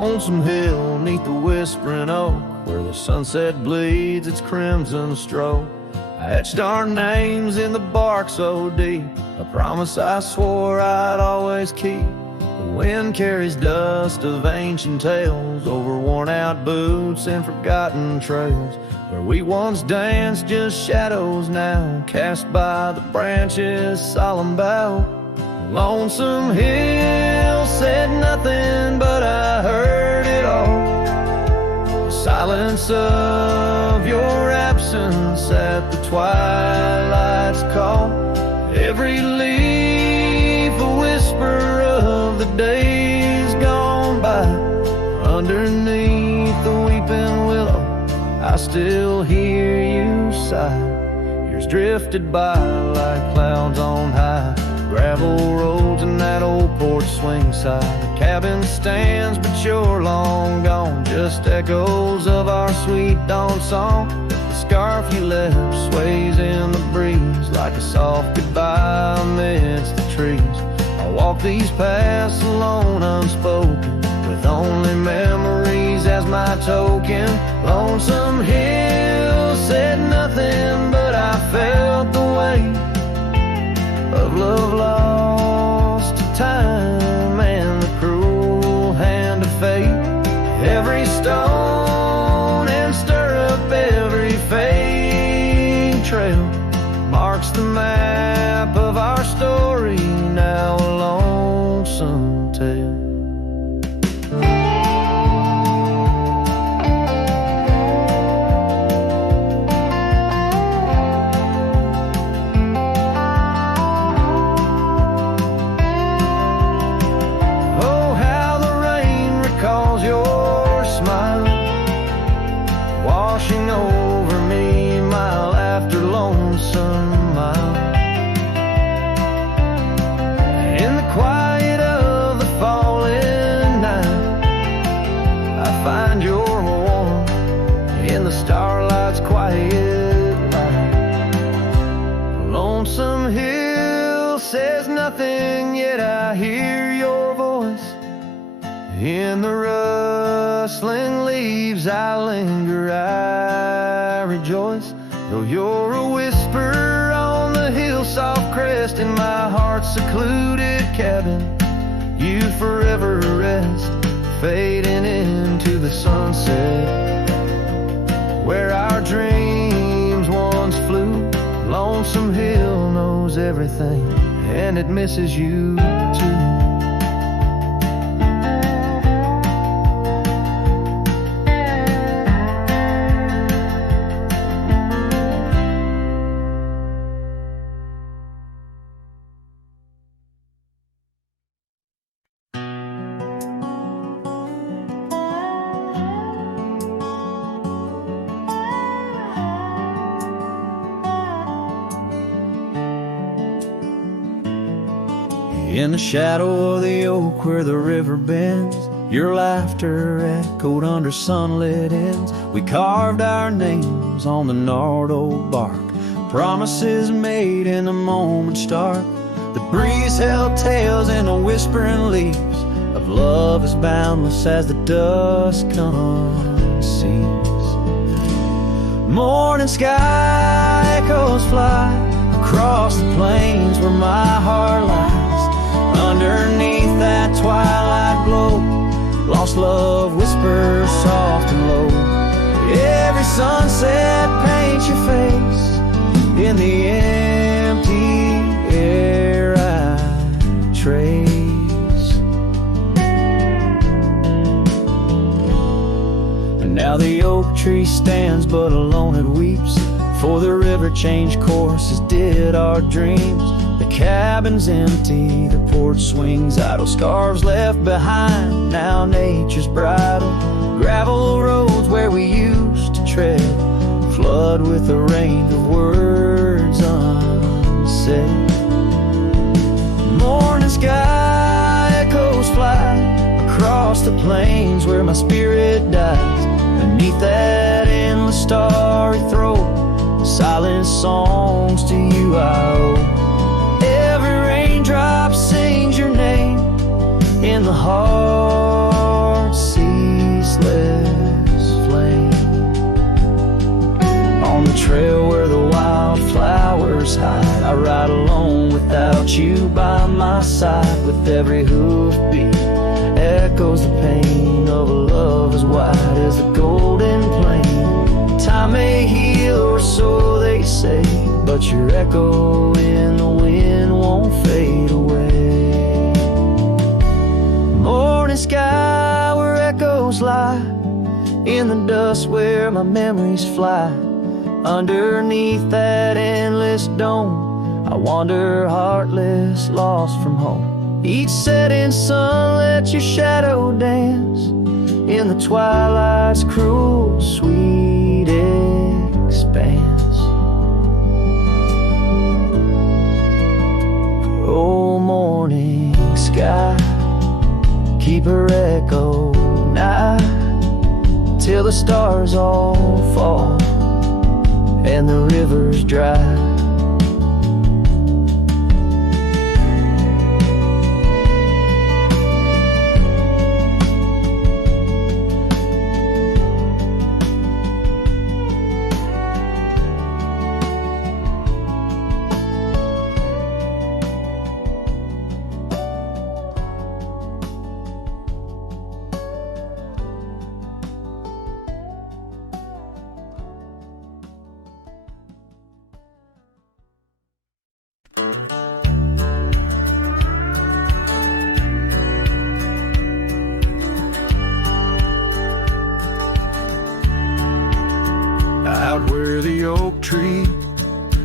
Lonesome hill neath the whispering oak, where the sunset bleeds its crimson stroke. I etched our names in the bark so deep, a promise I swore I'd always keep. The wind carries dust of ancient tales over worn-out boots and forgotten trails. Where we once danced, just shadows now, cast by the branches' solemn bough. Lonesome hill said nothing, but I heard it all. The silence of your absence at the twilight's call. Every leaf a whisper of the days gone by. Underneath the weeping willow, I still hear you sigh. Years drifted by like clouds on high. Gravel roads and that old porch swing side. The cabin stands, but you're long gone. Just echoes of our sweet dawn song. The scarf you left sways in the breeze like a soft goodbye amidst the trees. I walk these paths alone, unspoken, with only memories as my token. Lonesome hill said nothing, but I felt the weight of love lost to time and the cruel hand of fate. Every stone and stirrup, every fading trail marks the map of our story, now a lonesome tale. Over me mile after lonesome mile. In the quiet of the falling night, I find your warmth in the starlight's quiet light. Lonesome hill says nothing, yet I hear your voice. In the rustling leaves I linger, I rejoice. Though you're a whisper on the hill soft crest, in my heart's secluded cabin you forever rest, fading into the sunset where our dreams once flew. Lonesome hill knows everything, and it misses you too. In the shadow of the oak where the river bends, your laughter echoed under sunlit ends. We carved our names on the gnarled old bark, promises made in the moment's start. The breeze held tales in the whispering leaves of love as boundless as the dusk unsees. Morning sky echoes fly across the plains where my heart lies. Underneath that twilight glow, lost love whispers soft and low. Every sunset paints your face in the empty air I trace. And now the oak tree stands but alone it weeps, for the river changed courses did our dreams. The cabin's empty, the porch swings idle, scarves left behind, now nature's bridle. Gravel roads where we used to tread flood with the rain of words unsaid. Morning sky echoes fly across the plains where my spirit dies. Beneath that endless starry throat, silent songs to you I owe. Raindrop sings your name in the heart sea. sight with every hoofbeat. Echoes the pain of a love as wide as the golden plain. Time may heal, or so they say, but your echo in the wind won't fade away. Morning sky where echoes lie, in the dust where my memories fly. Underneath that endless dome, I wander heartless, lost from home. Each setting sun let your shadow dance in the twilight's cruel, sweet expanse. Oh, morning sky, keep her echo nigh till the stars all fall and the river's dry. Out where the oak tree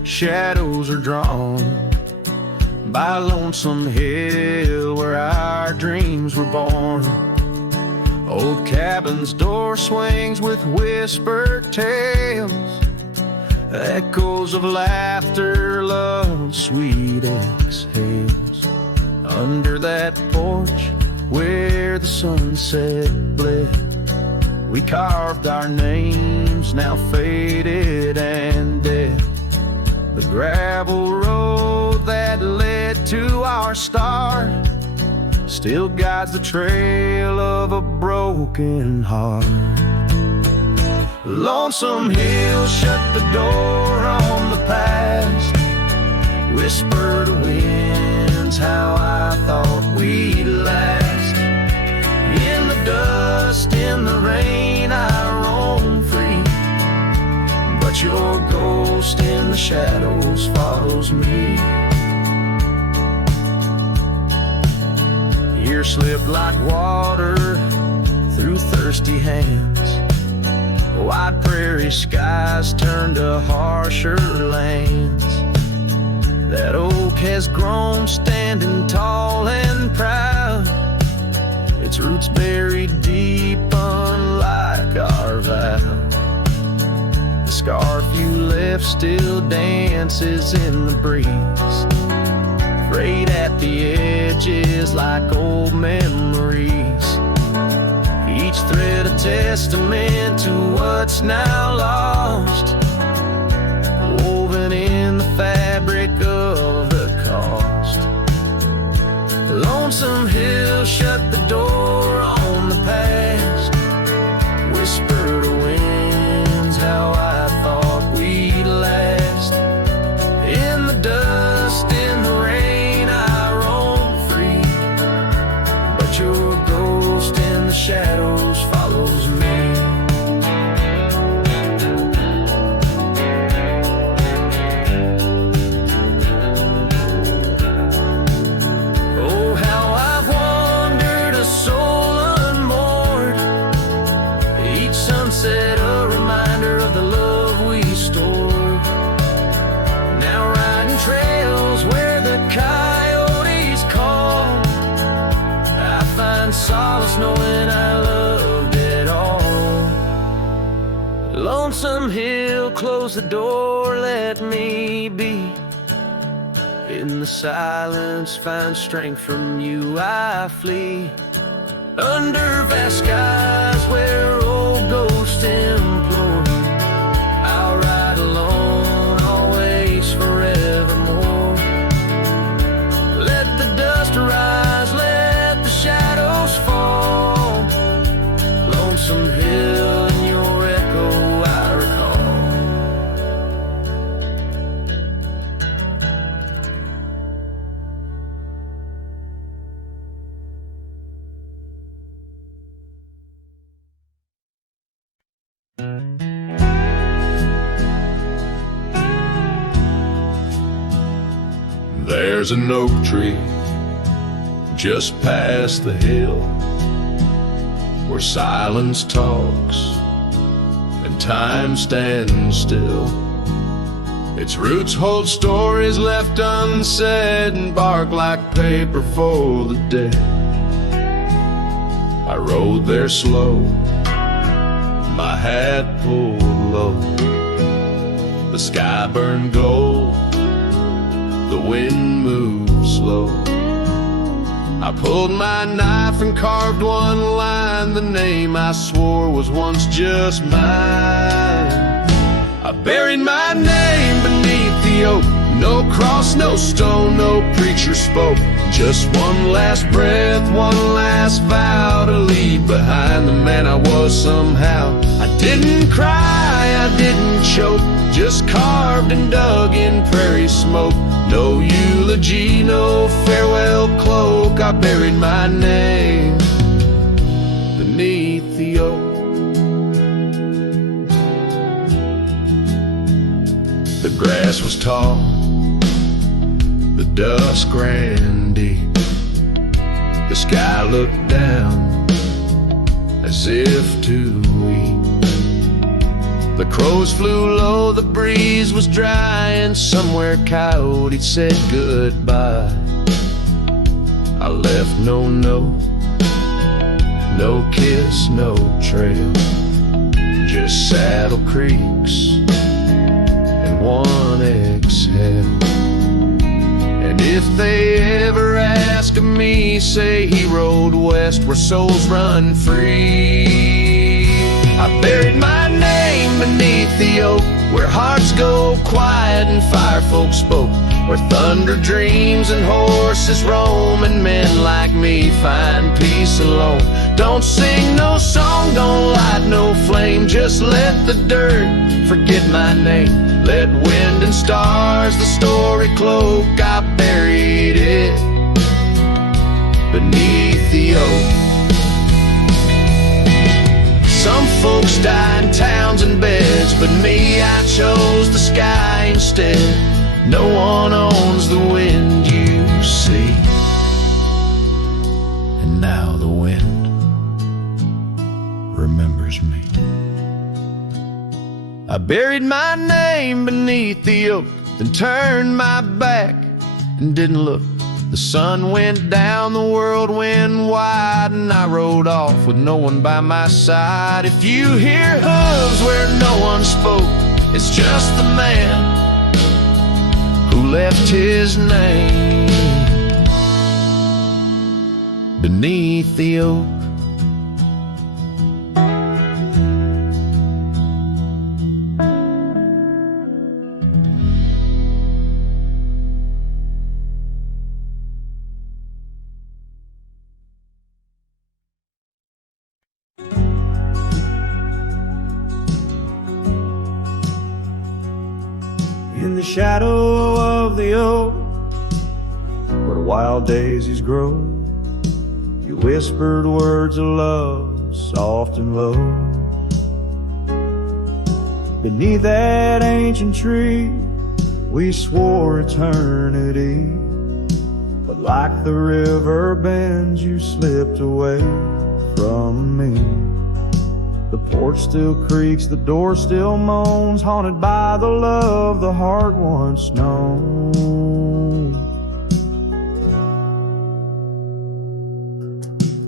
shadows are drawn by Lonesome Hill where our dreams were born. Old cabin's door swings with whispered tales, echoes of laughter, love, sweet exhales. Under that porch where the sunset bled, we carved our names, now faded and dead. The gravel road that led to our start still guides the trail of a broken heart. Lonesome Hill shut the door on the past, whispered winds how I thought we'd last. In the dust, in the rain, I roam free, but your ghost in the shadows follows me. Years slip like water through thirsty hands, wide prairie skies turn to harsher lands. That oak has grown standing tall and proud, its roots buried deep unlike our vow. The scarf you left still dances in the breeze, frayed at the edges like old memories. Each thread a testament to what's now lost, woven in the fabric of the cost. Lonesome Hill shut the door on the past, whispered winds how I thought we'd last. In the dust, in the rain, I roam free, but your ghost in the shadows follows me. Solace knowing I loved it all. Lonesome Hill, close the door, let me be. In the silence, find strength from you, I flee. Under vast skies where old ghosts implore, I'll ride alone, always, forevermore. Let the dust rise, let the shadows fall. Lonesome Hill and your echo I recall. There's an oak tree just past the hill where silence talks and time stands still. Its roots hold stories left unsaid and bark like paper for the dead. I rode there slow, my hat pulled low. The sky burned gold, the wind moved slow. I pulled my knife and carved one line, the name I swore was once just mine. I buried my name beneath the oak. No cross, no stone, no preacher spoke. Just one last breath, one last vow to leave behind the man I was somehow. I didn't cry, I didn't choke, just carved and dug in prairie smoke. No eulogy, no farewell cloak. I buried my name beneath the oak. The grass was tall, the dusk ran deep. The sky looked down as if to weep. The crows flew low, the breeze was dry, and somewhere coyote said goodbye. I left no note, no kiss, no trail, just saddle creaks and one exhale. And if they ever ask of me, say he rode west where souls run free. I buried my name beneath the oak, where hearts go quiet and fire folk spoke, where thunder dreams and horses roam, and men like me find peace alone. Don't sing no song, don't light no flame, just let the dirt forget my name. Let wind and stars the story cloak. I buried it beneath the oak. Some folks die in towns and beds, but me, I chose the sky instead. No one owns the wind you see, and now the wind remembers me. I buried my name beneath the oak, then turned my back and didn't look. The sun went down, the world went wide, and I rode off with no one by my side. If you hear hooves where no one spoke, it's just the man who left his name beneath the oak. In the shadow of the oak, where wild daisies grow, you whispered words of love, soft and low. Beneath that ancient tree, we swore eternity, but like the river bends, you slipped away from me. The porch still creaks, the door still moans, haunted by the love the heart once known.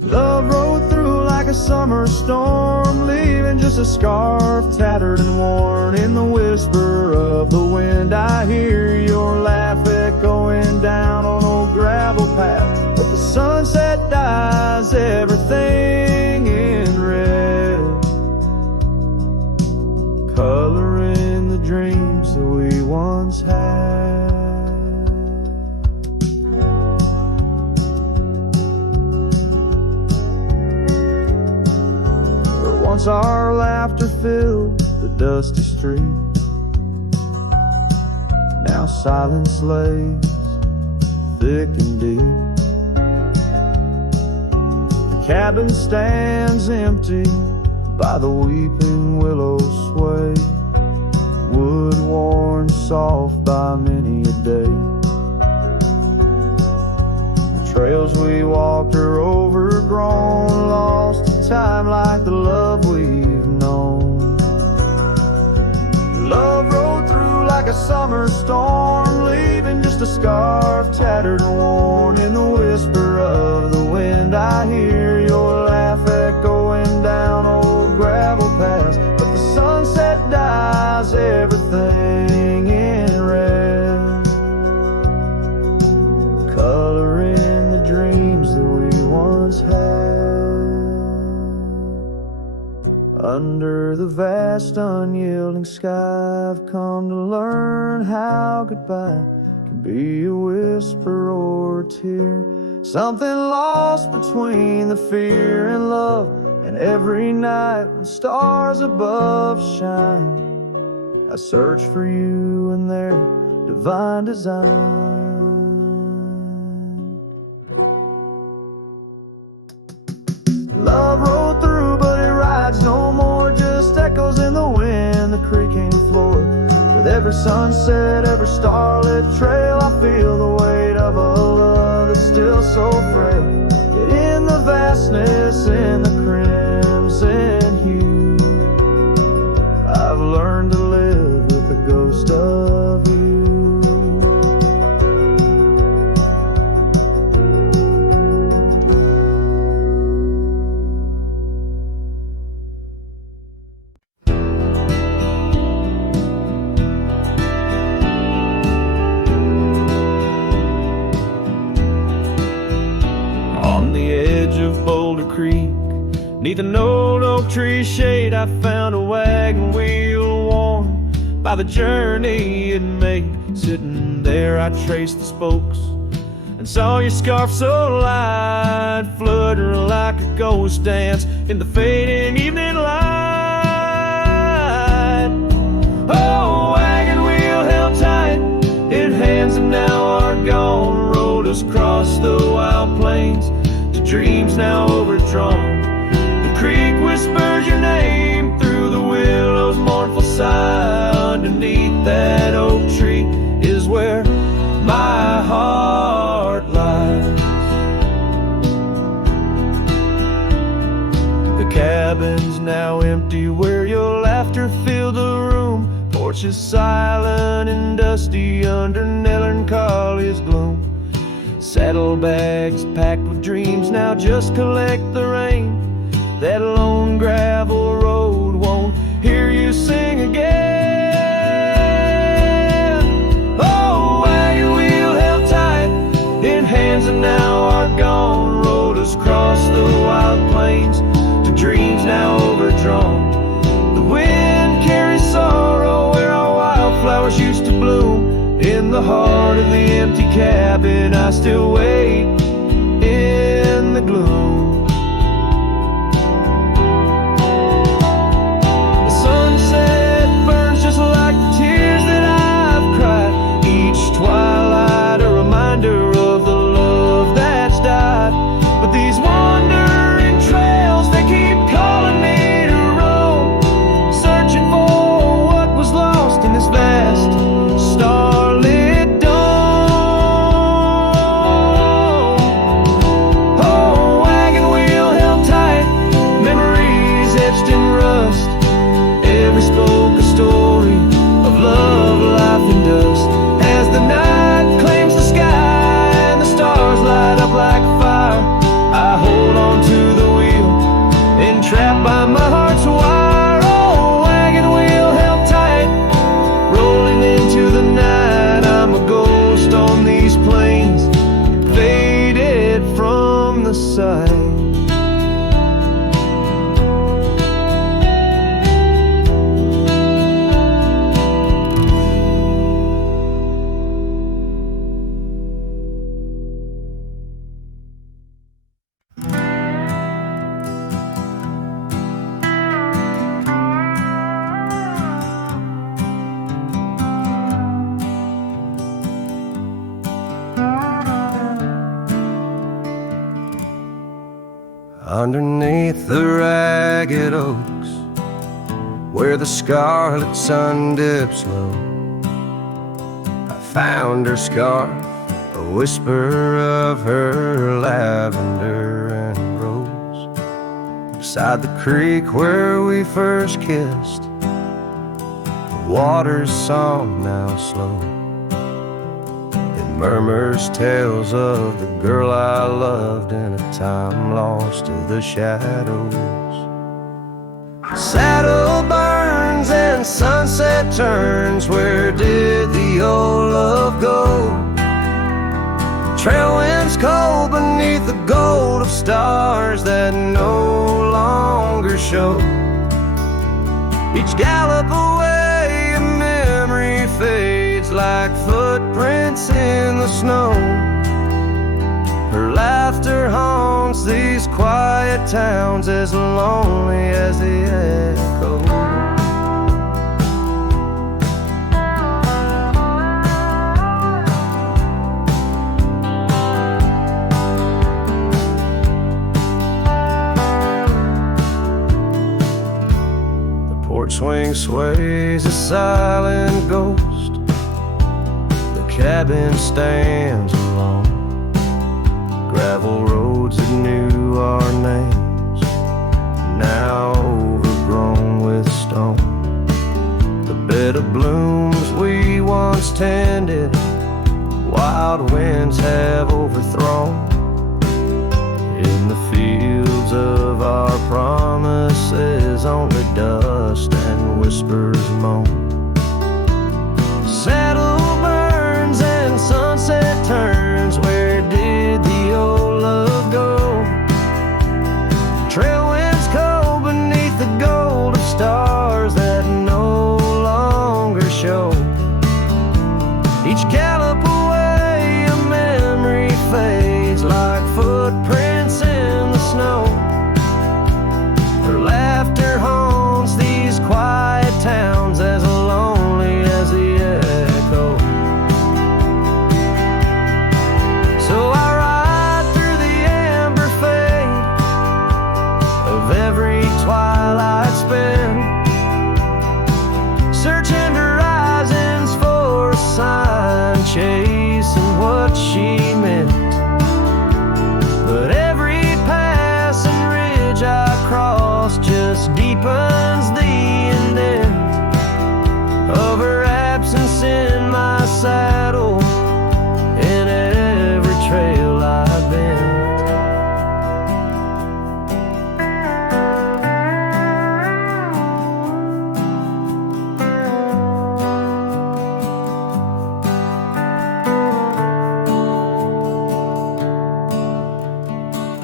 Love rode through like a summer storm, leaving just a scarf tattered and worn. In the whisper of the wind, I hear your laugh echoing down on old gravel path. But the sunset dyes everything in red, coloring the dreams that we once had. Where once our laughter filled the dusty street, now silence lays thick and deep. The cabin stands empty by the weeping willow sway, wood worn soft by many a day. trails we walked are overgrown, lost to time like the love we've known. Love rode through like a summer storm, leaving just a scarf tattered and worn. In the whisper of the wind I hear your laugh echoing down old gravel paths. But the sunset dyes everything in red, coloring the dreams that we once had. Under the vast unyielding sky I've come to learn how goodbye can be a whisper or a tear, something lost between the fear and love. And every night when stars above shine, I search for you in their divine design. Love rolled through, but it rides no more, just echoes in the wind, the creaking floor. With every sunset, every starlit trail, I feel the weight of a love that's still so frail. Yet in the vastness, in the crimson hue, I've learned to live with the ghost of you. Neath an old oak tree shade, I found a wagon wheel worn by the journey it made. Sitting there, I traced the spokes and saw your scarf so light, fluttering like a ghost dance in the fading evening light. Oh, wagon wheel held tight in hands that now are gone, rolled us across the wild plains to dreams now overdrawn. Creek whispers your name through the willow's mournful sigh. Underneath that oak tree is where my heart lies. The cabin's now empty where your laughter filled the room. Porch is silent and dusty under melancholy's gloom. Saddlebags packed with dreams now just collect the rain. That lone gravel road won't hear you sing again. Oh, wagon wheel held tight in hands that now are gone, rolled us across the wild plains to dreams now overdrawn. The wind carries sorrow where our wildflowers used to bloom. In the heart of the empty cabin I still wait in the gloom. Twilight, a reminder of the love that's died. But these wandering trails, they keep calling me to roam, searching for what was lost in this vast starlit dome. Oh, wagon wheel held tight, memories etched in rust. Every spoke a story of love, life, and dust. As the night claims the sky and the stars light up like fire, I hold on to the wheel, entrapped by my heart's wire. Oh, wagon wheel held tight, rolling into the night. I'm a ghost on these plains, faded from the sight. Underneath the ragged oaks, where the scarlet sun dips low, I found her scarf, a whisper of her lavender and rose. Beside the creek where we first kissed, the water's song now slow. It murmurs tales of the girl I loved in a time lost to the shadows. Saddle burns and sunset turns, where did the old love go? Trail winds cold beneath the gold of stars that no longer show. Each gallop away a memory fades like footprints in the snow. Her laughter haunts these quiet towns, as lonely as the echo. Swing sways a silent ghost. The cabin stands alone. Gravel roads that knew our names, now overgrown with stone. The bed of blooms we once tended, wild winds have overthrown. In the fields of our promises, only dust and whispers moan. Saddle burns and sunset turns, where did the old love go? Trail winds cold beneath the gold of stars that no longer show. Each gallop away a memory fades like footprints in the snow. Her laughter haunts these quiet towns, as lonely as the echo. So I ride through the amber fade of every twilight spent, searching horizons for a sign, chasing what she meant. But every pass and ridge I cross just deepens the indent of her absence in my saddle, in every trail I've been.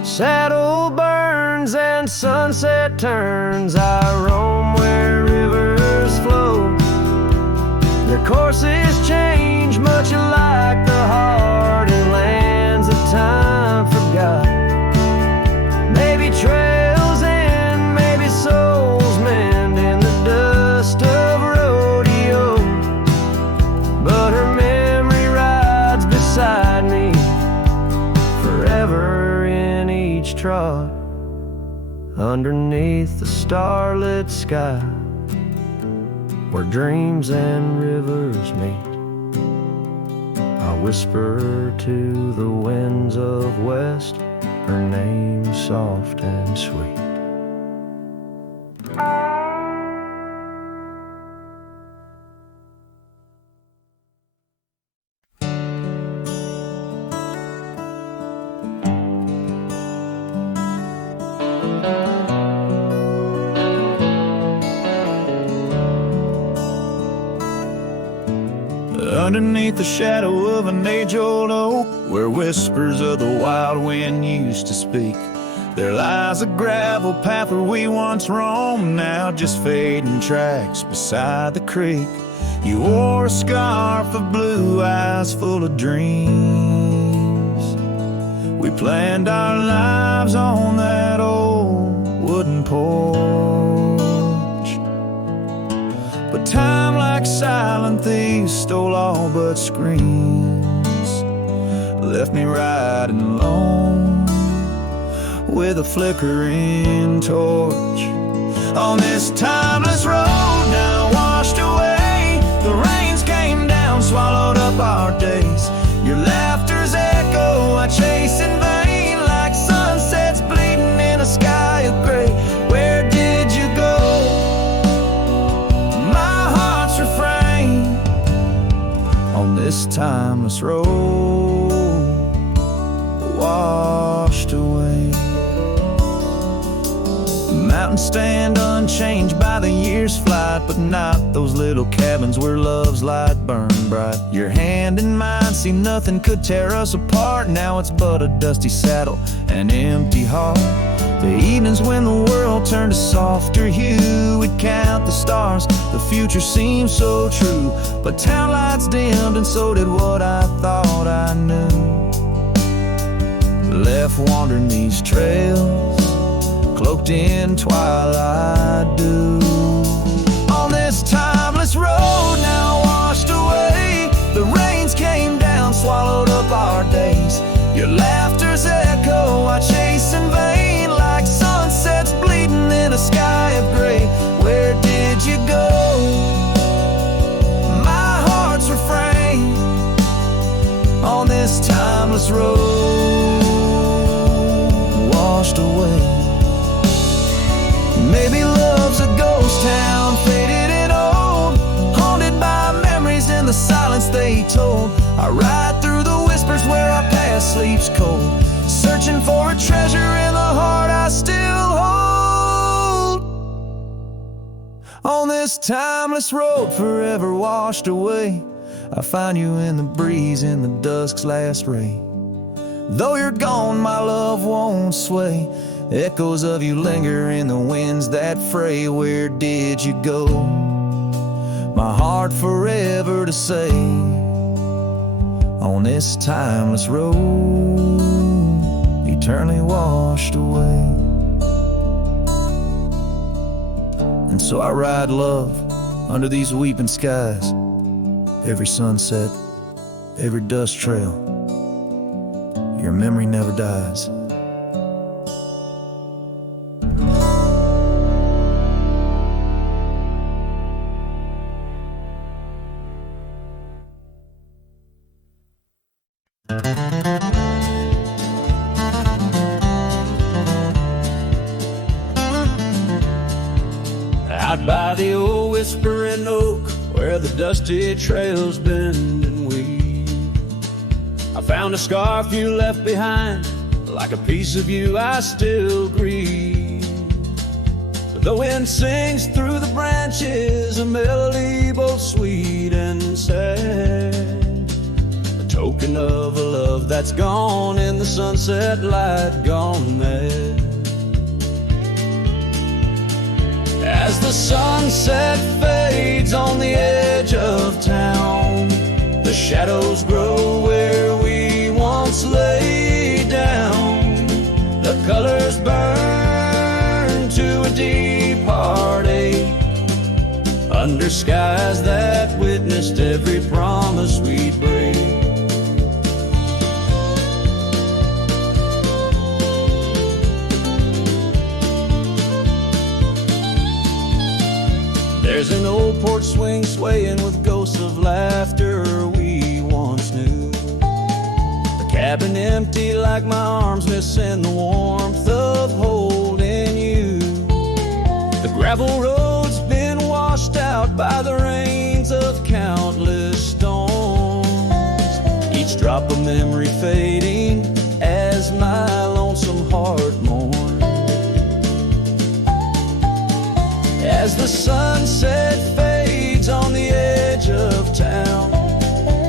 Saddle burns and sunset turns, I roam where rivers flow. Their courses change, much like the heart in lands that time forgot. Maybe trails end, maybe souls mend in the dust of rodeo. But her memory rides beside me forever in each trot, underneath the starlit sky, where dreams and rivers meet. I whisper to the winds of west, her name soft and sweet. Underneath the shadow of an age-old oak, where whispers of the wild wind used to speak, there lies a gravel path where we once roamed, now just fading tracks beside the creek. You wore a scarf of blue eyes full of dreams. We planned our lives on that old wooden porch. But time, like silent thieves, stole all but screams, left me riding alone with a flickering torch on this timeless road now washed away. The rains came down, swallowed up our days. Your laughter's this timeless road washed away. Mountains stand unchanged by the year's flight, but not those little cabins where love's light burned bright. Your hand in mine, see nothing could tear us apart. Now it's but a dusty saddle, an empty heart. The evenings when the world turned a softer hue, we'd count the stars, the future seemed so true. But town lights dimmed and so did what I thought I knew. Left wandering these trails, cloaked in twilight dew. On this timeless road now washed away, the rains came down, swallowed up our days. Your laughter's echo I chase in vain, like sunsets bleeding in a sky of gray. Where did you go? My heart's refrain on this timeless road washed away. Maybe love's a ghost town, faded and old, haunted by memories in the silence they told. I ride through the whispers where our past sleeps cold, searching for a treasure in the heart I still hold. On this timeless road forever washed away, I find you in the breeze in the dusk's last ray. Though you're gone, my love won't sway. Echoes of you linger in the winds that fray. Where did you go? My heart forever to say. On this timeless road, eternally washed away. And so I ride love under these weeping skies. Every sunset, every dust trail, your memory never dies. Out by the old whispering oak, where the dusty trails bend and weave, I found a scarf you left behind, like a piece of you I still grieve. But the wind sings through the branches, a melody both sweet and sad, a token of a love that's gone in the sunset light, gone mad. As the sunset fades on the edge of town, the shadows grow where we once lay down. The colors burn to a deep heartache, under skies that witnessed every promise we'd break. There's an old porch swing swaying with ghosts of laughter we once knew. The cabin empty like my arms missing the warmth of holding you. The gravel road's been washed out by the rains of countless storms, each drop of memory fading as my lonesome heart mourns. As the sunset fades on the edge of town,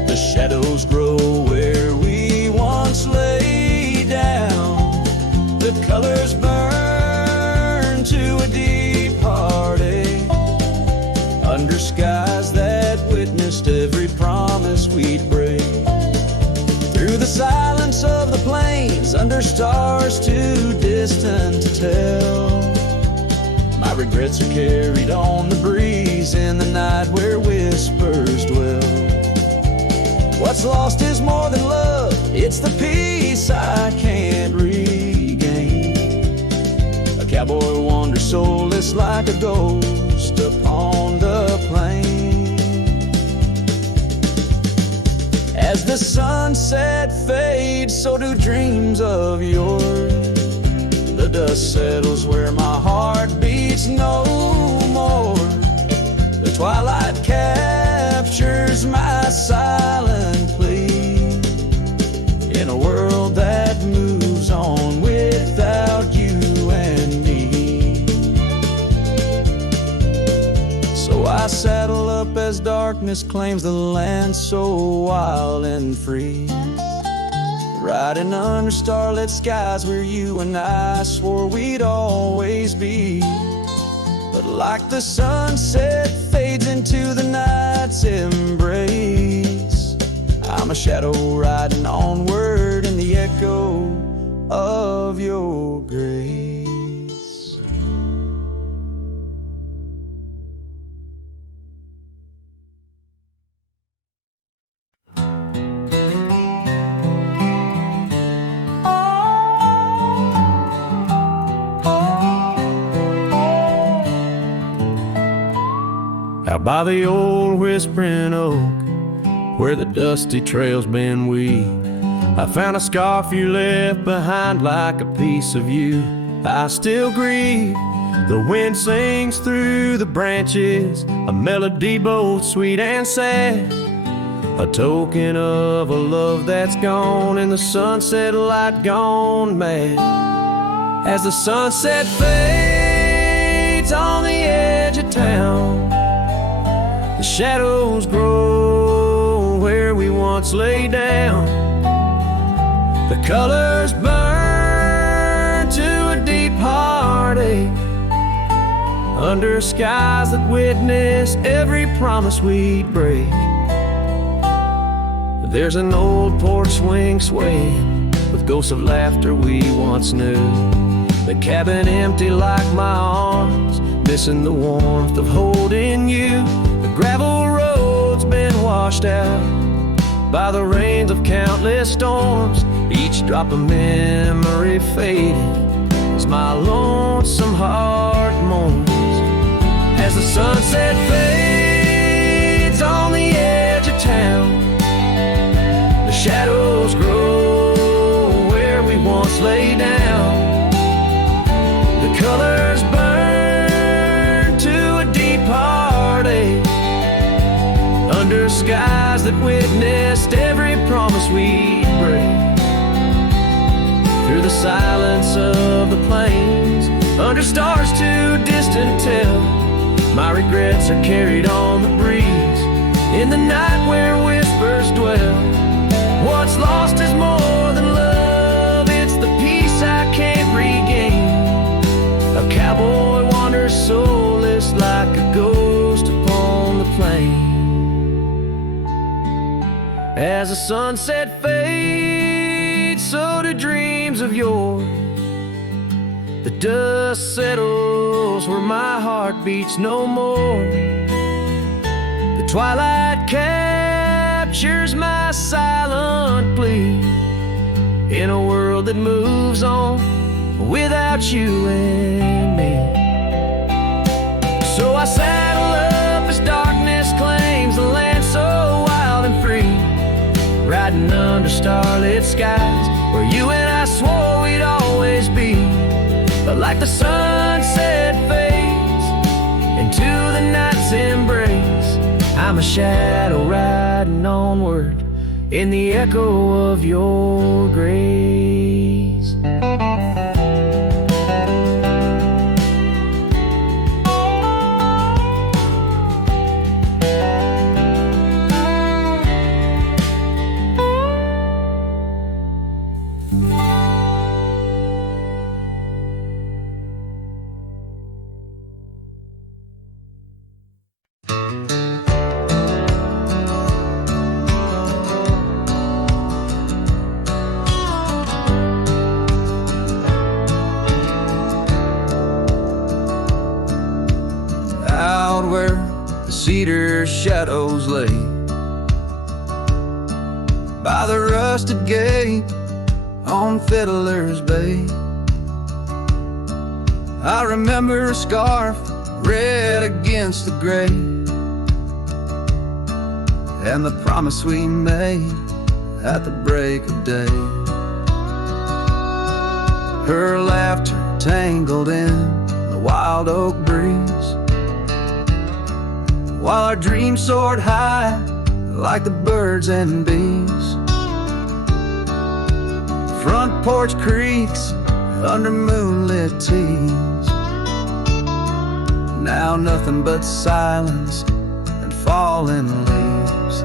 the shadows grow where we once lay down. The colors burn to a deep heartache, under skies that witnessed every promise we'd break. Through the silence of the plains, under stars too distant to tell, my regrets are carried on the breeze in the night where whispers dwell. What's lost is more than love, it's the peace I can't regain. A cowboy wanders soulless like a ghost upon the plain. As the sunset fades, so do dreams of yours. The dust settles where my heart beats no more. The twilight captures my silent up as darkness claims the land so wild and free. Riding under starlit skies where you and I swore we'd always be. But like the sunset fades into the night's embrace, I'm a shadow riding onward in the echo of your grace. Out by the old whispering oak, where the dusty trails been weaved, I found a scarf you left behind like a piece of you. I still grieve. The wind sings through the branches, a melody both sweet and sad, a token of a love that's gone and the sunset light gone mad. As the sunset fades on the edge of town, the shadows grow where we once lay down. The colors burn to a deep heartache under skies that witness every promise we'd break. There's an old porch swing swaying with ghosts of laughter we once knew. The cabin empty like my arms, missing the warmth of holding you. The gravel road's been washed out by the rains of countless storms. Each drop of memory faded as my lonesome heart mourns. As the sunset fades on the edge of town, the shadows grow where we once lay down. The colors burn to a deep heartache under skies that witnessed every promise we'd break. Through the silence of the plains, under stars too distant to tell, my regrets are carried on the breeze in the night where whispers dwell. What's lost is more than love, it's the peace I can't regain. A cowboy wanders soulless like a ghost upon the plain. As the sunset fades, so do dreams of yore. The dust settles where my heart beats no more. The twilight captures my silent plea in a world that moves on without you and me. So I saddle up as darkness claims the land so wild and free, riding under starlit skies where you and I swore we'd always be. But like the sunset fades into the night's embrace, I'm a shadow riding onward in the echo of your grace. Out where the cedar shadows lay, by the rusted gate on Fiddler's Bay, I remember a scarf red against the gray, and the promise we made at the break of day. Her laughter tangled in the wild oak breeze, while our dreams soared high like the birds and bees. Front porch creaks under moonlit tees, now nothing but silence and falling leaves.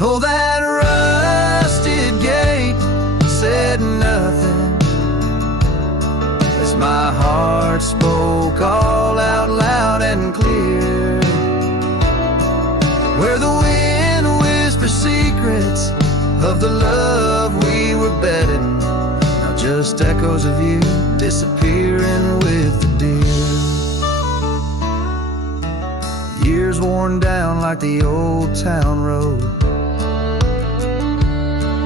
Oh, that rusted gate said nothing as my heart spoke all out loud and clear. Where the wind whispers secrets of the love we were betting, now just echoes of you disappearing with the deer. Years worn down like the old town road,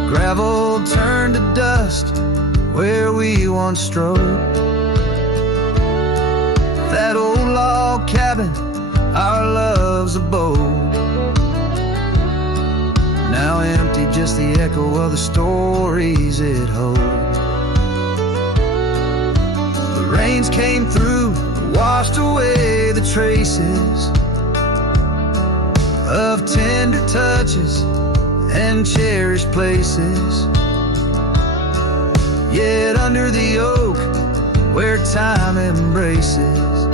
gravel turned to dust where we once strode. That old log cabin, our love's abode, now empty, just the echo of the stories it holds. The rains came through, washed away the traces of tender touches and cherished places. Yet under the oak where time embraces,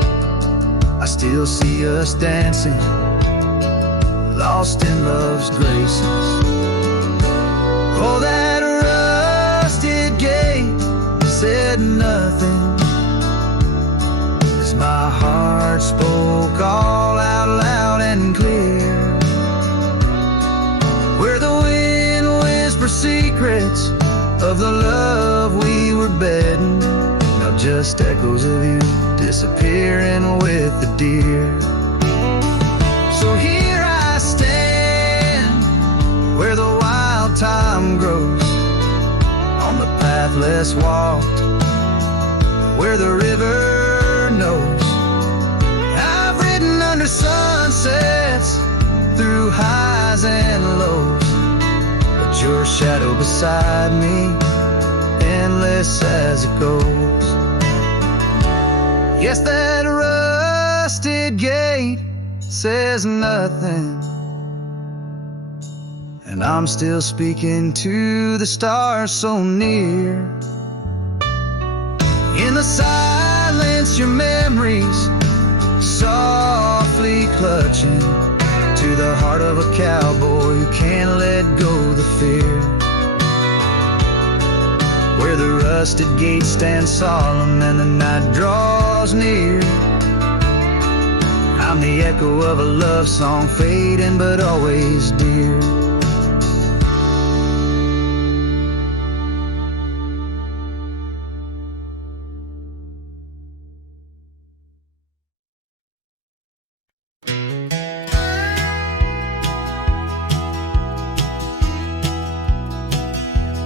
I still see us dancing, lost in love's graces. Oh, that rusted gate said nothing as my heart spoke all out loud and clear. Where the wind whispers secrets of the love we were betting, now just echoes of you disappearing with the deer. So here I stand where the wild time grows, on the path less walked, where the river knows. I've ridden under sunsets, through highs and lows, but your shadow beside me, endless as it goes. Yes, that rusted gate says nothing, and I'm still speaking to the stars so near. In the silence, your memories softly clutching to the heart of a cowboy who can't let go the fear. Where the rusted gate stands solemn and the night draws near, I'm the echo of a love song fading but always dear.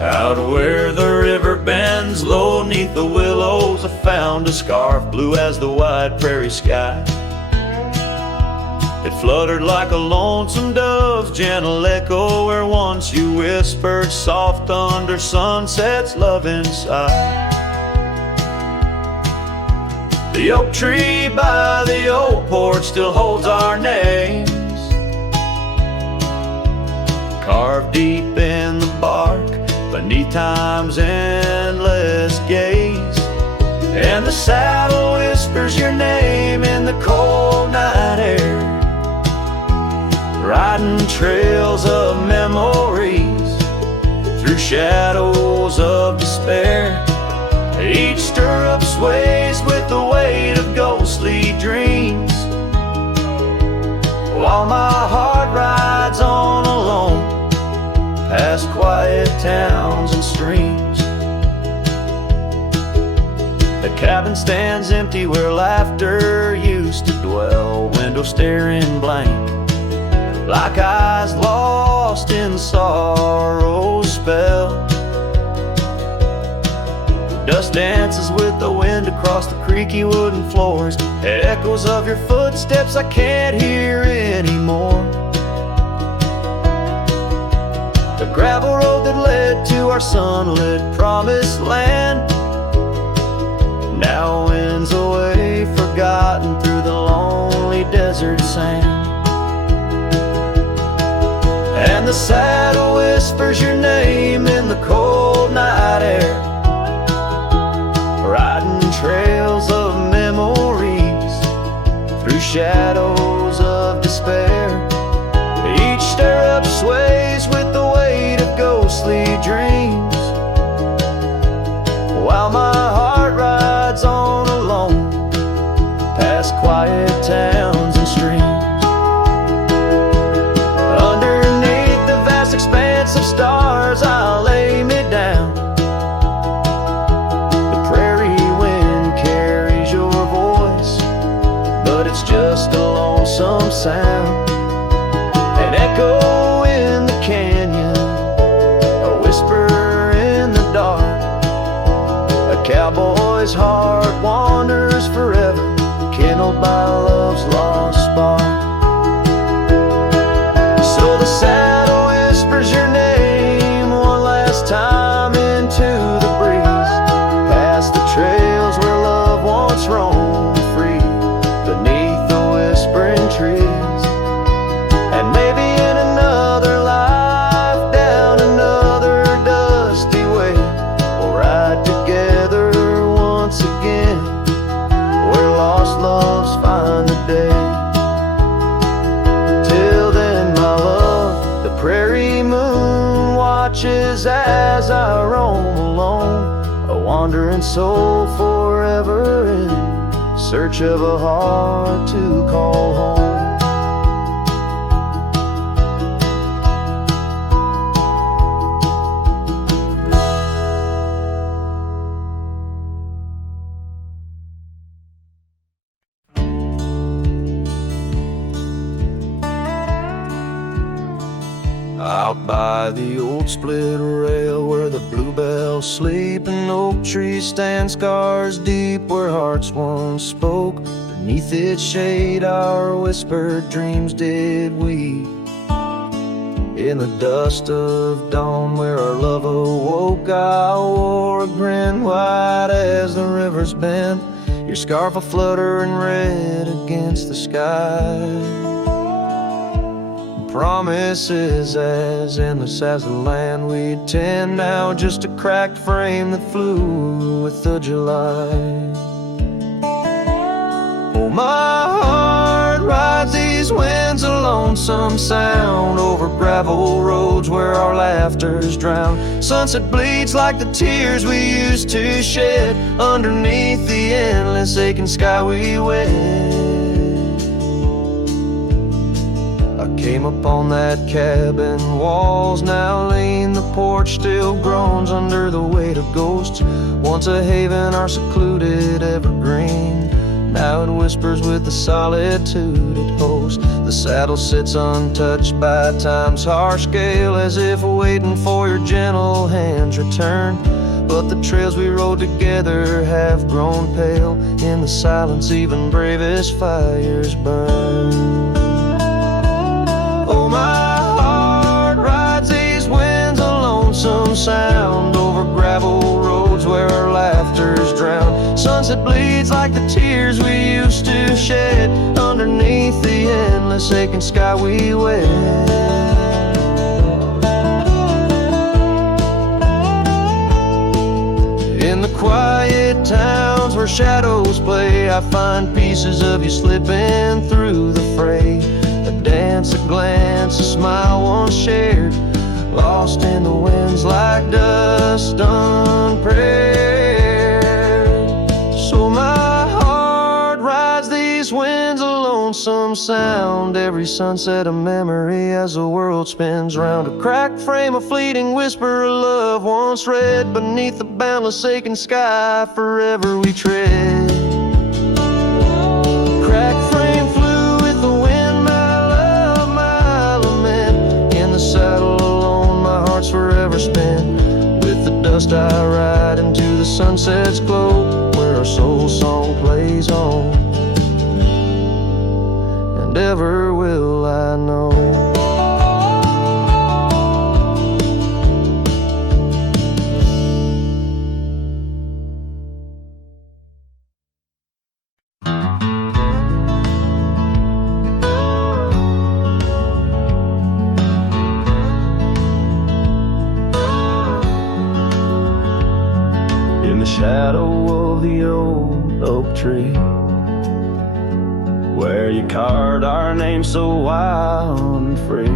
Out where the river bends low neath the willows, I found a scarf blue as the wide prairie sky. It fluttered like a lonesome dove's gentle echo, where once you whispered soft under sunset's loving sigh. The oak tree by the old porch still holds our names, carved deep in the bark beneath time's endless gaze. And the saddle whispers your name in the cold night air, riding trails of memories through shadows of despair. Each stirrup sways with the weight of ghostly dreams, while my heart rides on alone past quiet towns and streams. The cabin stands empty where laughter used to dwell, window staring blank, like eyes lost in sorrow's spell. Dust dances with the wind across the creaky wooden floors, echoes of your footsteps I can't hear anymore. The gravel road that led to our sunlit promised land now winds away forgotten through the lonely desert sand. And the saddle whispers your name in the cold night air, riding trails of memories through shadows of despair. dreams, while my heart rides on alone past quiet towns and streams. Underneath the vast expanse of stars, I'll lay me down. The prairie wind carries your voice, but it's just a lonesome sound. An echo in the canyon, a whisper in the dark. A cowboy's heart wanders forever, kindled by love's lost spark. So the saddle whispers your name one last time into the breeze, past the trails where love once roamed free, beneath the whispering trees. And maybe in another life, down another dusty way, we'll ride together once again, where lost loves find the day. Till then, my love, the prairie moon watches as I roam alone, a wandering soul forever in search of a heart to call home. Out by the old split rail where the bluebells sleep and oak trees stand scars deep, where hearts once spoke, beneath its shade our whispered dreams did weep. In the dust of dawn where our love awoke, I wore a grin wide as the river's bend, your scarf a-fluttering red against the sky. Promises as endless as the land we'd tend, now just a cracked frame that flew with the July. Oh, my heart rides these winds, a lonesome sound over gravel roads where our laughter's drowned. Sunset bleeds like the tears we used to shed underneath the endless aching sky we wed. Came upon that cabin walls, now lean the porch still groans under the weight of ghosts. Once a haven, our secluded evergreen, now it whispers with the solitude it hosts. The saddle sits untouched by time's harsh gale, as if waiting for your gentle hand's return. But the trails we rode together have grown pale, in the silence even bravest fires burn. Oh, my heart rides these winds, a lonesome sound over gravel roads where our laughter's drowned. Sunset bleeds like the tears we used to shed underneath the endless aching sky we wed. In the quiet towns where shadows play, I find pieces of you slipping through the fray. A dance, a glance, a smile once shared, lost in the winds like dust unprepared. So my heart rides these winds, a lonesome sound, every sunset a memory as the world spins round. A cracked frame, a fleeting whisper of love once read, beneath the boundless aching sky forever we tread. Cracked frame flew with the wind, my love, my lament. In the saddle alone, my heart's forever spent. With the dust I ride into the sunset's glow, where our soul song plays on, and ever will I know. Shadow of the old oak tree, where you carved our name so wild and free.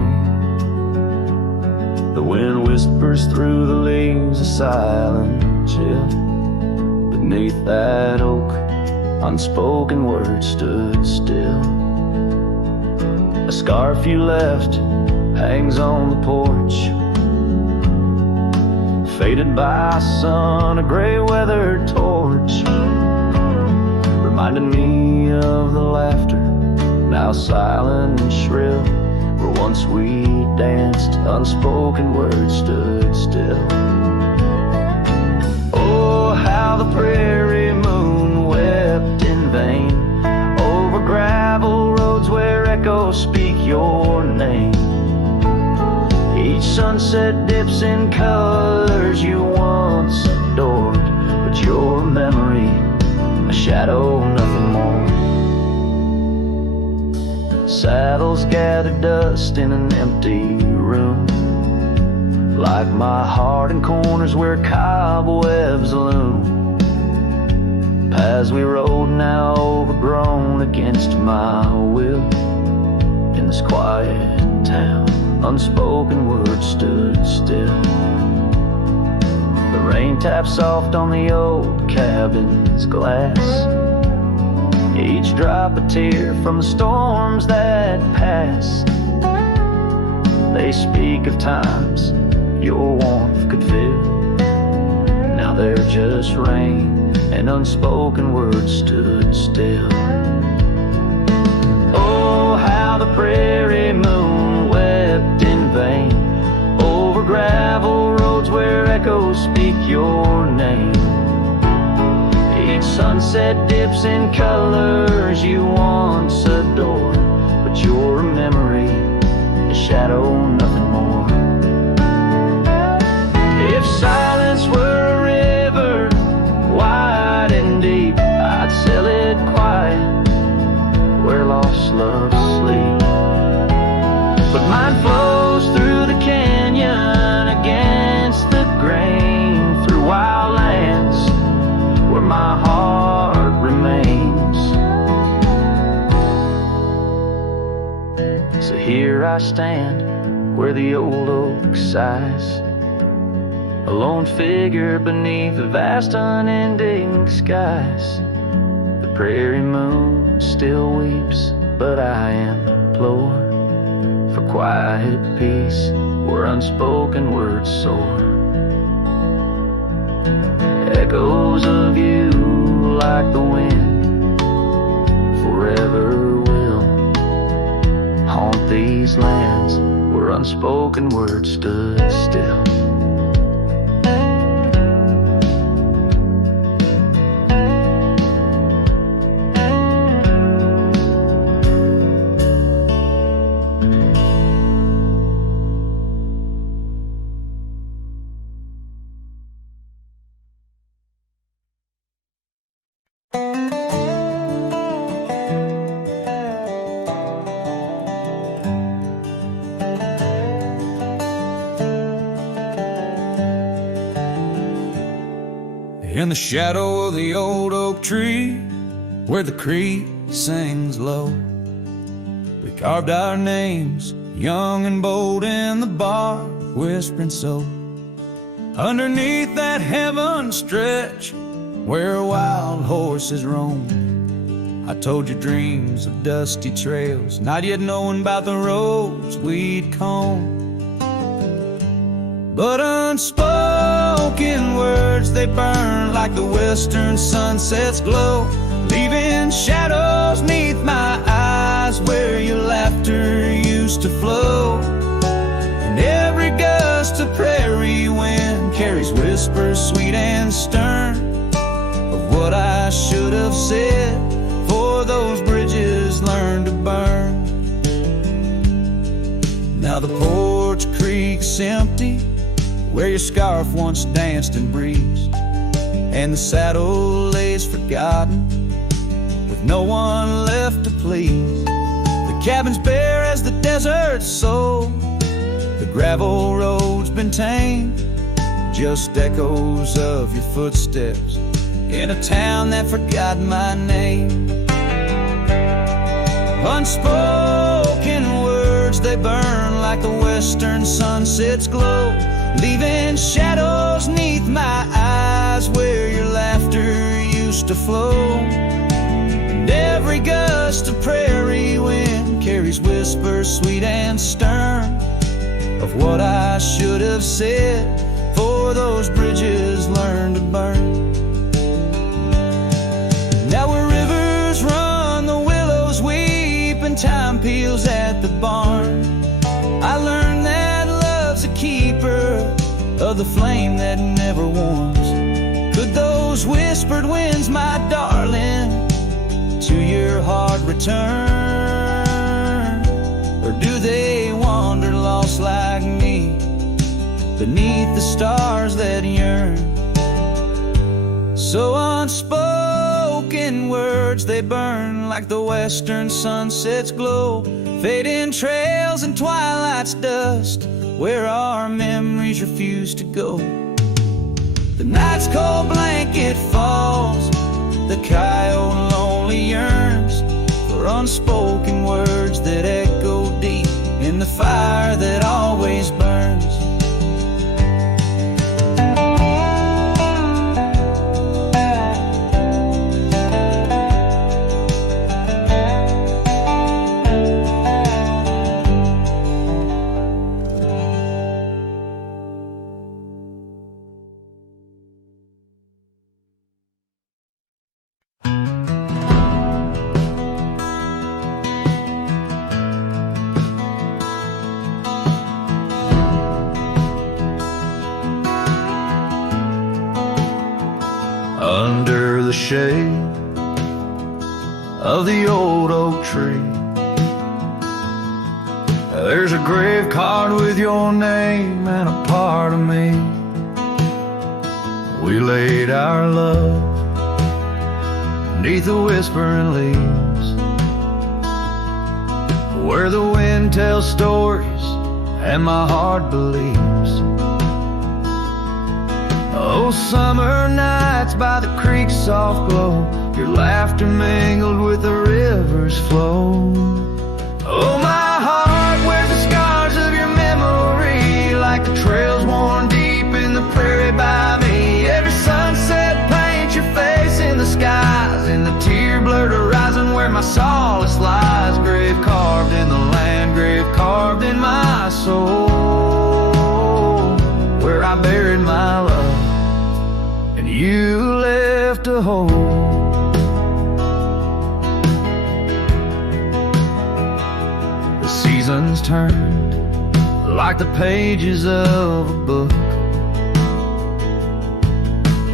The wind whispers through the leaves, a silent chill. Beneath that oak, unspoken words stood still. A scarf you left hangs on the porch, faded by sun, a gray weathered torch, reminding me of the laughter, now silent and shrill, where once we danced, unspoken words stood still. Oh, how the prairie moon wept in vain over gravel roads where echoes speak your name. Each sunset dips in colors you once adored, but your memory, a shadow, nothing more. Saddles gather dust in an empty room, like my heart in corners where cobwebs loom. Paths we rode now overgrown against my will. In this quiet town, unspoken words stood still. The rain taps soft on the old cabin's glass, each drop a tear from the storms that pass. They speak of times your warmth could fill. Now they're just rain, and unspoken words stood still. Oh, how the prairie moon wept in vain over gravel roads where echoes speak your name. Each sunset dips in colors you once adored, but your memory, a shadow, nothing more. If silence were a river, wide and deep, I'd sail it quiet where lost loves sleep. But mine flows through the canyon against the grain, through wild lands where my heart remains. So here I stand where the old oak sighs, a lone figure beneath the vast unending skies. The prairie moon still weeps, but I implore for quiet peace where unspoken words soar. Echoes of you like the wind forever will haunt these lands where unspoken words stood still. In the shadow of the old oak tree, where the creek sings low, we carved our names, young and bold, in the bark, whispering so. Underneath that heaven stretch, where wild horses roam, I told you dreams of dusty trails, not yet knowing about the roads we'd comb. But unspoken words, they burn like the western sunset's glow, leaving shadows neath my eyes where your laughter used to flow. And every gust of prairie wind carries whispers sweet and stern of what I should have said, for those bridges learned to burn. Now the porch creak's empty, where your scarf once danced and breezed, and the saddle lays forgotten with no one left to please. The cabin's bare as the desert's soul, the gravel road's been tamed, just echoes of your footsteps in a town that forgot my name. Unspoken words, they they burn like the western sunset's glow, leaving shadows neath my eyes where your laughter used to flow. And every gust of prairie wind carries whispers sweet and stern of what I should have said, for those bridges learn to burn. Now where rivers run, the willows weep, and time peels at the barn, I learned that love's a keeper of the flame that never warms. Could those whispered winds, my darling, to your heart return? Or do they wander lost like me beneath the stars that yearn? So unspoken words, they burn like the western sunset's glow, fading trails and twilight's dust where our memories refuse to go. The night's cold blanket falls, the coyote lonely yearns for unspoken words that echo deep in the fire that always burns. Under the shade of the old oak tree, there's a grave card with your name and a part of me. We laid our love beneath the whispering leaves, where the wind tells stories and my heart believes. Oh, summer nights by the creek's soft glow, your laughter mingled with the river's flow. Oh, my heart wears the scars of your memory, like the trails worn deep in the prairie by me. Every sunset paints your face in the skies, in the tear-blurred horizon where my solace lies. Grave carved in the land, grave carved in my soul, where I buried my love and you left a hole. The seasons turned like the pages of a book,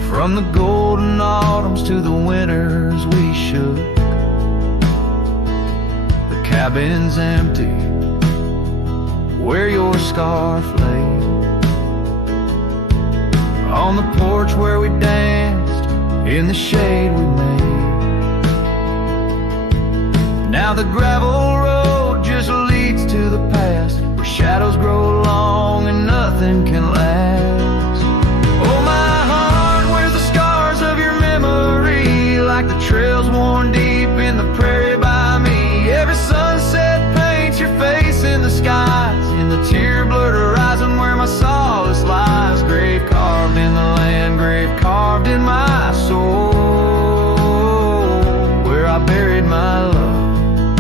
from the golden autumns to the winters we shook. The cabin's empty where your scarf lay, on the porch where we danced in the shade we made. Now the gravel road just leads to the past, where shadows grow long and nothing can last. Oh, my heart wears the scars of your memory, like the trails worn deep in the prairie by me. Every sunset paints your face in the skies, in the tear-blurred horizon where my solace lies. Grave carved in the land, grave carved in my soul, where I buried my love,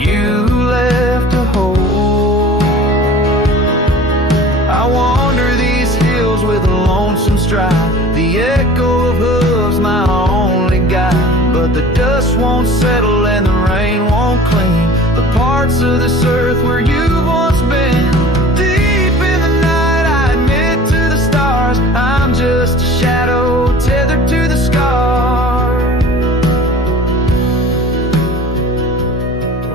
you left a hole. I wander these hills with a lonesome stride, the echo of hooves my only guide. But the dust won't settle and the rain won't clean the parts of this earth where you've once been. Deep in the night I admit to the stars, I'm just a shadow tethered to the scar.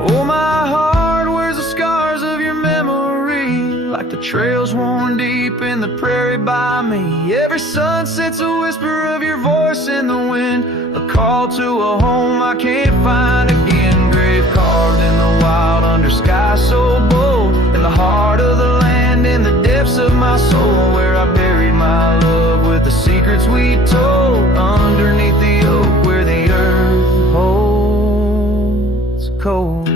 Oh, my heart wears the scars of your memory, like the trails worn deep in the prairie by me. Every sunset's a whisper of your voice in the wind, a call to a home I can't find again. Grave carved in the wild under sky so bold, in the heart of the land, in the depths of my soul, where I buried my love with the secrets we told, underneath the oak where the earth holds cold.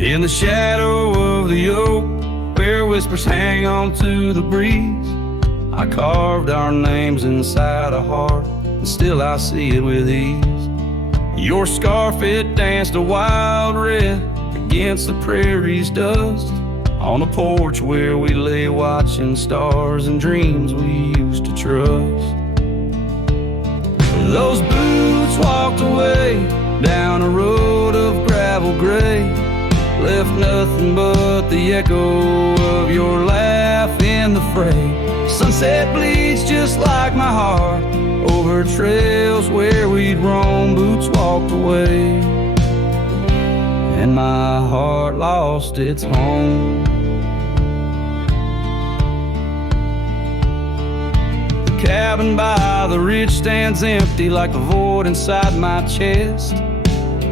In the shadow of the oak, where whispers hang on to the breeze, I carved our names inside a heart, and still I see it with ease. Your scarf, it danced a wild red against the prairie's dust, on a porch where we lay watching stars and dreams we used to trust. Those boots walked away down a road of gravel gray, left nothing but the echo of your laugh in the fray. Sunset bleeds just like my heart over trails where we'd roam. Boots walked away and my heart lost its home. The cabin by the ridge stands empty like a void inside my chest.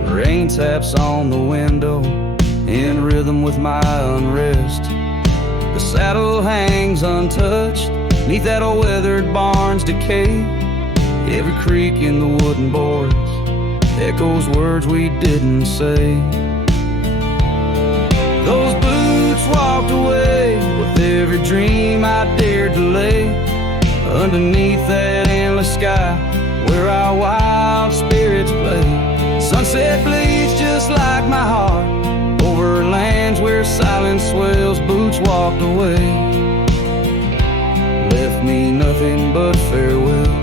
Rain taps on the window in rhythm with my unrest. The saddle hangs untouched neath that old weathered barn's decay. Every creak in the wooden boards echoes words we didn't say. Those boots walked away with every dream I dared to lay underneath that endless sky where our wild spirits play. Sunset bleeds just like my heart over lands where silence swells. Boots walked away, left me nothing but farewell.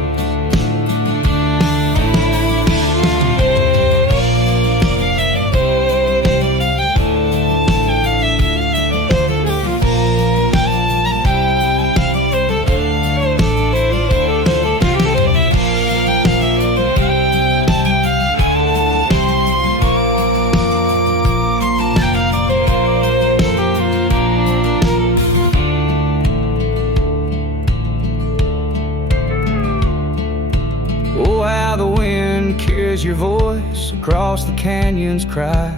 Your voice across the canyon's cry,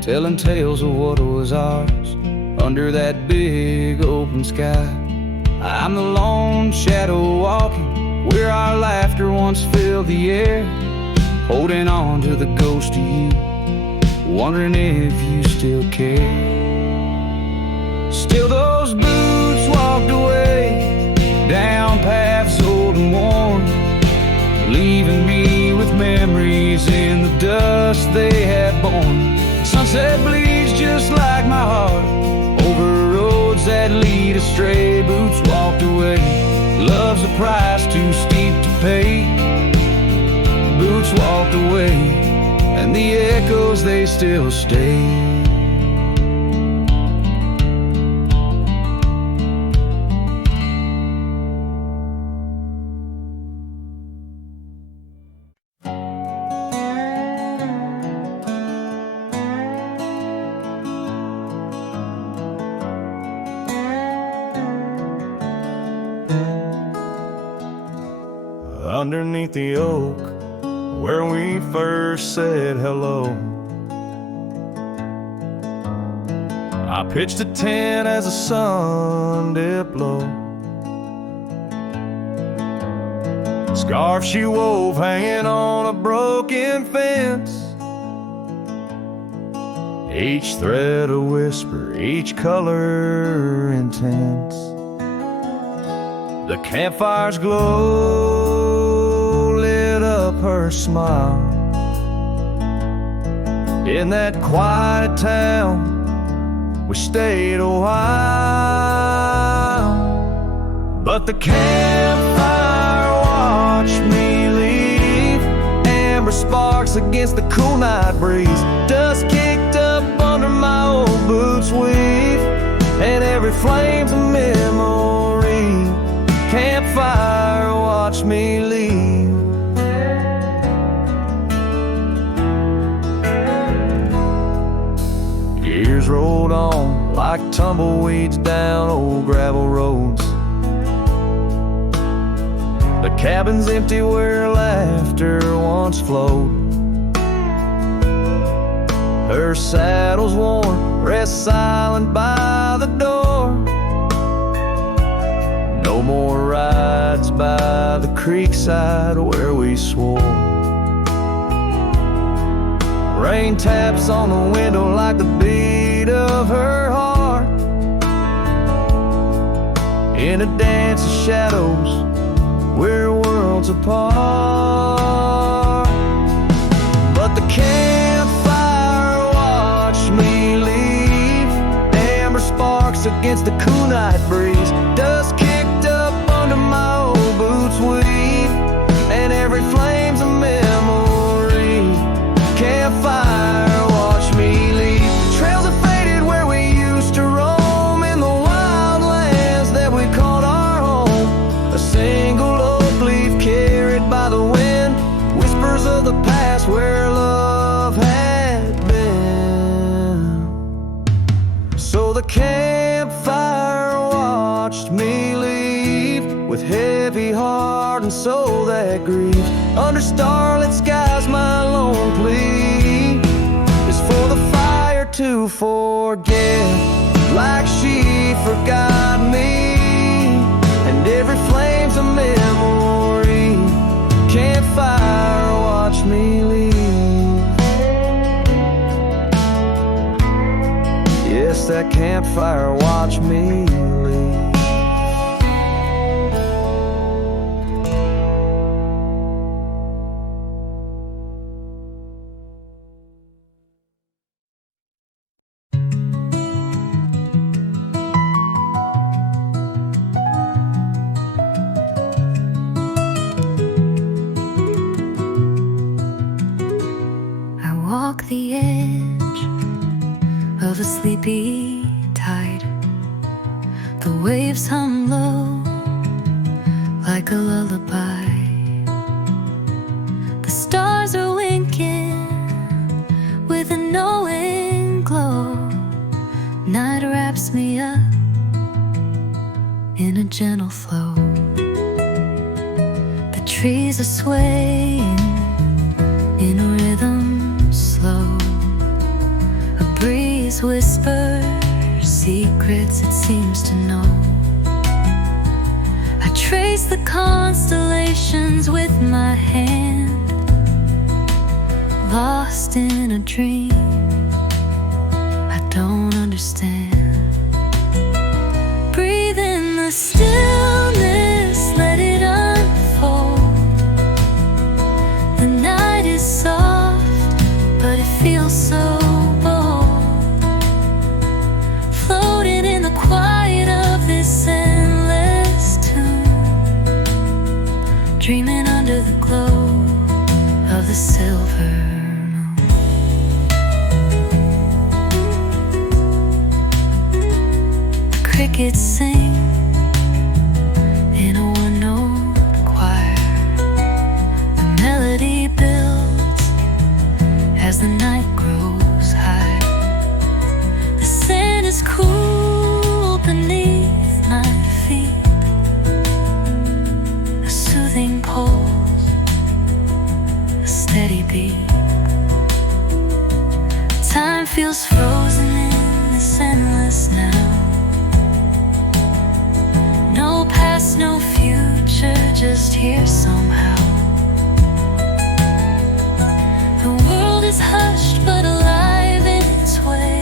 telling tales of what was ours under that big open sky. I'm the lone shadow walking where our laughter once filled the air, holding on to the ghost of you, wondering if you still care. Still those boots walked away down paths old and worn, leaving me with memories in the dust they had borne. Sunset bleeds just like my heart over roads that lead astray. Boots walked away, love's a price too steep to pay. Boots walked away, and the echoes they still stay. Underneath the oak where we first said hello, I pitched a tent as the sun dipped low. Scarf she wove hanging on a broken fence, each thread a whisper, each color intense. The campfire's glow lit up her smile. In that quiet town we stayed a while, but the campfire watched me leave. Amber sparks against the cool night breeze, dust kicked up under my old boots weave, and every flame's a memory. Campfire watched me leave. Years rolled on like tumbleweeds down old gravel roads. The cabin's empty where laughter once flowed. Her saddle's worn, rests silent by the door. No more rides by the creekside where we swore. Rain taps on the window like the beat of her heart. In a dance of shadows, we're worlds apart. But the campfire watched me leave. Amber sparks against the cool night breeze. Dust kicked up under my old boots weave. And every flame's a memory. Campfire watched me leave. Trails have faded where we used to roam. In the wild lands that we called our home. A single oak leaf carried by the wind. Whispers of the past where love had been. So the campfire watched me leave. With heavy heart and soul that grieves. Under starlit skies my lone plea is for the fire to forget, like she forgot me. And every flame's a memory. Campfire watch me leave. Yes, that campfire watch me leave. The edge of a sleepy tide. The waves hum low like a lullaby. The stars are winking with a knowing glow. Night wraps me up in a gentle flow. The trees are swaying in a rhythm slow. A breeze whispers secrets it seems to know. I trace the constellations with my hand, lost in a dream I don't understand. Breathe in the stillness, let it unfold. The night is soft, but it feels so bold. Floating in the quiet of this endless tune, dreaming under the glow of the silver moon. The crickets sing in a one-note choir. The melody builds as the night grows high. The sand is cool beneath my feet. A soothing pulse, a steady beat. Time feels frozen in this endless now. No past, no future, just here somehow. The world is hushed but alive in its way.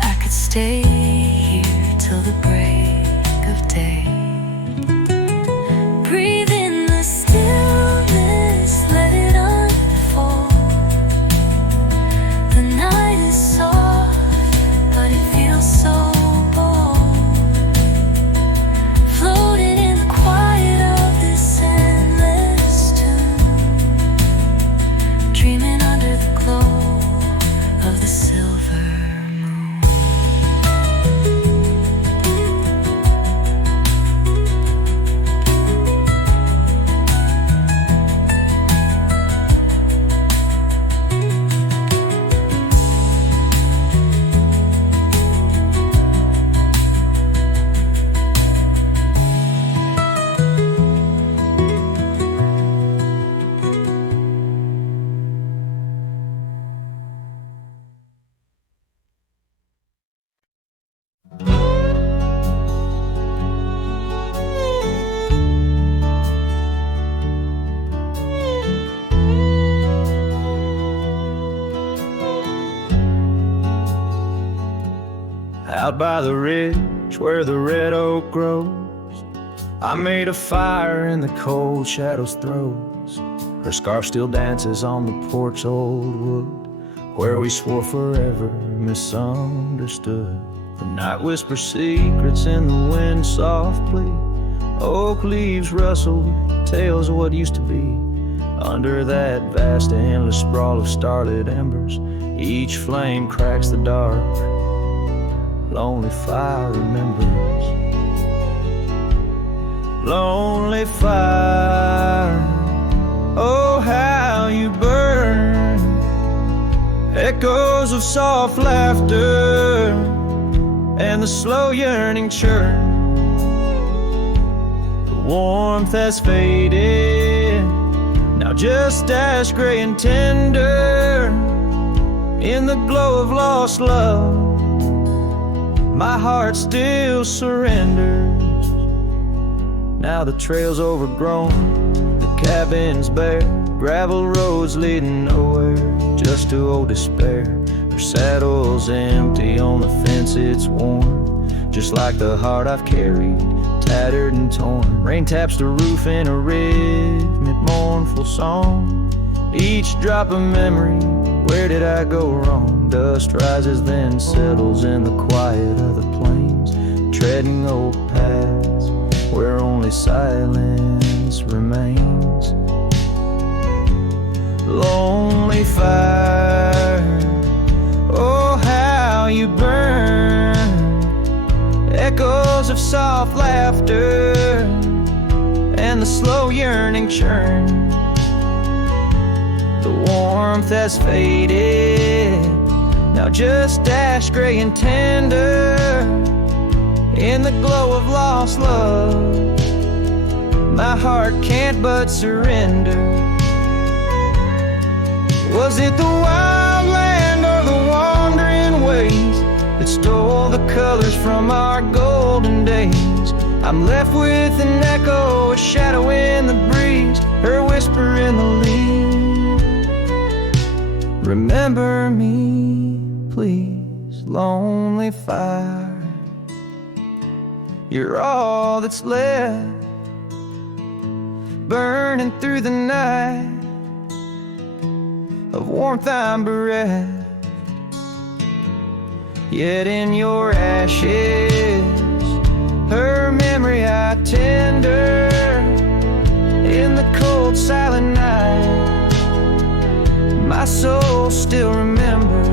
I could stay here till the break of day. Breathe in the stillness, let it unfold. The night is soft, but it feels so bold. Floating in the quiet Out by the ridge where the red oak grows, I made a fire in the cold shadow's throes. Her scarf still dances on the porch old wood, where we swore forever, misunderstood. The night whispers secrets in the wind softly. Oak leaves rustle, tales of what used to be. Under that vast endless sprawl of starlit embers, each flame cracks the dark. Lonely fire remembers. Lonely fire, oh how you burn. Echoes of soft laughter and the slow yearning churn. The warmth has faded, now just ash gray and tender. In the glow of lost love, my heart still surrenders. Now the trail's overgrown, the cabin's bare, gravel roads leading nowhere, just to old despair. Her saddle's empty, on the fence it's worn, just like the heart I've carried, tattered and torn. Rain taps the roof in a rhythmic, mournful song. Each drop of memory, where did I go wrong? Dust rises then settles in the quiet of the plains, treading old paths where only silence remains. Lonely fire, oh how you burn. Echoes of soft laughter and the slow yearning churn. The warmth has faded, now just ash gray and tender. In the glow of lost love, my heart can't but surrender. Was it the wild land or the wandering ways that stole the colors from our golden days? I'm left with an echo, a shadow in the breeze, her whisper in the leaves. Remember me, please, lonely fire. You're all that's left, burning through the night, of warmth I'm bereft. Yet in your ashes, her memory I tender. In the cold silent night, my soul still remembers.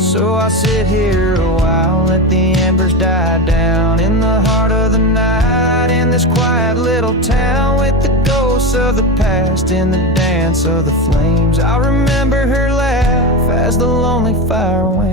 So I sit here a while, let the embers die down. In the heart of the night, in this quiet little town, with the ghosts of the past in the dance of the flames, I remember her laugh as the lonely fire went.